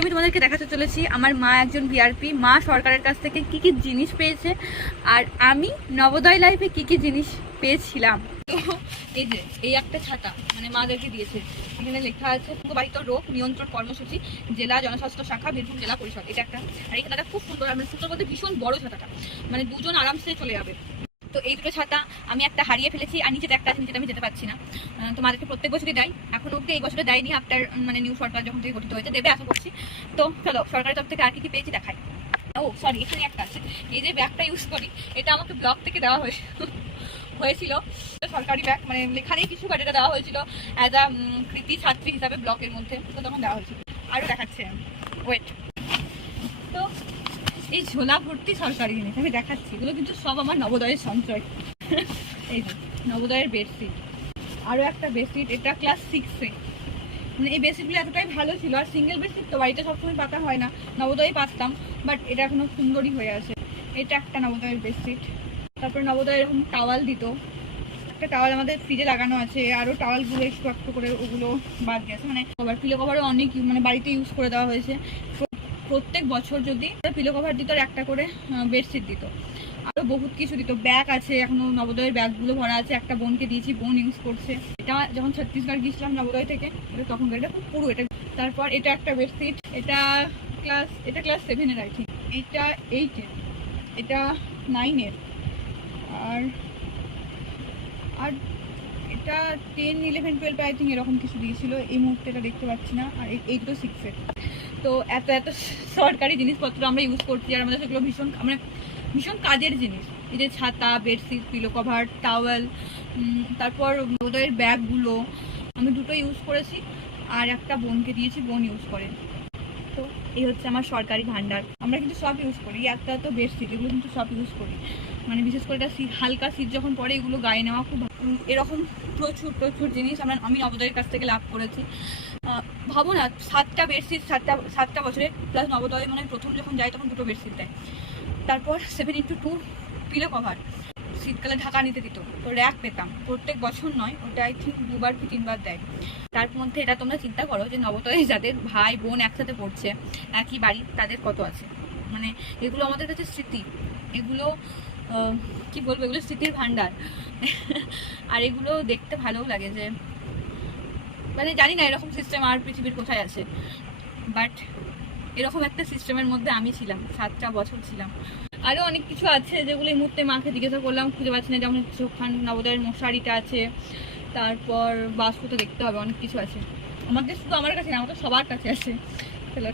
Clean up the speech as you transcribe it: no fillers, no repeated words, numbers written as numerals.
আমি তোমাদেরকে দেখাতে চলেছি আমার মা একজন ভিআরপি, মা সরকারের কাছ থেকে কি কি জিনিস পেয়েছে আর আমি নবোদয় লাইফে কি কি জিনিস পেয়েছিলাম। তো এই যে এই একটা ছাতা মানে মাদেরকে দিয়েছে, এখানে লেখা আছে বাহিত রোগ নিয়ন্ত্রণ কর্মসূচি জেলা জনস্বাস্থ্য শাখা বীরভূম জেলা পরিষদ। এটা একটা, আর এই ছাতাটা খুব সুন্দর, মানে সুন্দর বলতে ভীষণ বড় ছাতাটা, মানে দুজন আরামসে চলে যাবে। তো এই দুটো ছাতা আমি একটা হারিয়ে ফেলেছি আর নিচেতে একটা আছে, নিচেতে আমি যেতে পারছি না। তো মাদেরকে প্রত্যেক বছরই দেয়, এখন অব্দি এই বছরে দেয়নি, আফটার মানে নিউ সরকার যখন থেকে গঠিত হয়েছে দেবে আশা করছি। তো চলো সরকারের তরফ থেকে আর কি কি পেয়েছি দেখাই। ও সরি, এখানে একটা আছে, এই যে ব্যাগটা ইউজ করি এটা আমাকে ব্লক থেকে দেওয়া হয়েছিল সরকারি ব্যাগ, মানে লেখানেই কিছু বাট এটা দেওয়া হয়েছিল অ্যাজ আ কৃতি ছাত্রী হিসাবে ব্লকের মধ্যে, তো তখন দেওয়া হয়েছিল। আরও দেখাচ্ছে ওয়েট। তো এই ঝোলা ভর্তি সরকারি জিনিস আমি দেখাচ্ছি, এগুলো কিন্তু সব আমার নবোদয়ের সঞ্চয়। এই যে নবোদয়ের বেডশিট, আরও একটা বেডশিট, এটা ক্লাস 6-এ, মানে এই বেডশিটগুলো এতটাই ভালো ছিল। আর সিঙ্গেল বেডশিট তো বাড়িতে সবসময় পাতা হয় না, নবোদয়ে পাততাম, বাট এটা এখনো সুন্দরই হয়ে আছে। এটা একটা নবোদয়ের বেডশিট। তারপর নবোদয় এরকম টাওয়াল দিত, একটা টাওয়াল আমাদের ফ্রিজে লাগানো আছে, আরও টাওয়ালগুলো একটু একটু করে ওগুলো বাদ গেছে, মানে কভার পিলো কভারও অনেক মানে বাড়িতে ইউজ করে দেওয়া হয়েছে। প্রত্যেক বছর যদি পিলো কভার দিত আর একটা করে বেডশিট দিত, আরও বহুত কিছু দিত। ব্যাগ আছে এখনো, নবোদয়ের ব্যাগগুলো ভরা আছে, একটা বোনকে দিয়েছি, বোন ইউজ করছে। এটা যখন ছত্তিশগড় গিয়েছিলাম নবোদয় থেকে, এটা তখন এটা খুব পুরো এটা। তারপর এটা একটা বেডশিট, এটা ক্লাস 7-এর আই থিঙ্ক, এটা 8-এর, এটা 9-এর, আর আর এটা 10, 11, 12 আই থিঙ্ক এরকম কিছু দিয়েছিল, এই মুহূর্তে এটা দেখতে পাচ্ছি না। আর এই দুটো 6-এর। তো এত এত সরকারি জিনিসপত্র আমরা ইউজ করছি আর আমাদের সেগুলো ভীষণ কাজের জিনিস। এই যে ছাতা, বেডশিট, পিলো কভার, টাওয়েল, তারপর নবোদয়ের ব্যাগগুলো আমি দুটো ইউজ করেছি আর একটা বোনকে দিয়েছি, বোন ইউজ করে। তো এই হচ্ছে আমার সরকারি ভান্ডার, আমরা কিন্তু সব ইউজ করি। এত এত বেডশিট এগুলো কিন্তু সব ইউজ করি, মানে বিশেষ করে এটা হালকা শীত যখন পরে এগুলো গায়ে নেওয়া খুব এরকম প্রচুর প্রচুর জিনিস আমি নবোদয়ের কাছ থেকে লাভ করেছি। ভাবো না, 7টা বেডশিট 7টা বছরে, প্লাস নবোদয় মানে প্রথম যখন যাই তখন দুটো বেডশিট দেয়। তারপর 7x2 পিলো কভার, শীতকালে ঢাকা নিতে দিত, তো র্যাক পেতাম প্রত্যেক বছর নয়, ওটা আই থিঙ্ক 2বার কি 3বার দেয়। তার মধ্যে এটা তোমরা চিন্তা করো যে নবোদয়ে যাদের ভাই বোন একসাথে পড়ছে একই বাড়ি, তাদের কত আছে। মানে এগুলো আমাদের কাছে স্মৃতি, এগুলো কি বলবো, এগুলো স্মৃতির ভান্ডার। আর এগুলো দেখতে ভালোও লাগে, যে মানে জানি না এরকম সিস্টেম আর পৃথিবীর কোথায় আছে, বাট এরকম একটা সিস্টেমের মধ্যে আমি ছিলাম, 7টা বছর ছিলাম। আরও অনেক কিছু আছে যেগুলো এই মুহূর্তে মাকে জিজ্ঞাসা করলাম, খুঁজে পাচ্ছি না। যেমন ওখান নবোদয়ের মশারিটা আছে, তারপর বাস্কটা দেখতে হবে, অনেক কিছু আছে আমাদের, শুধু আমার কাছে না, আমাদের সবার কাছে আছে। চলো।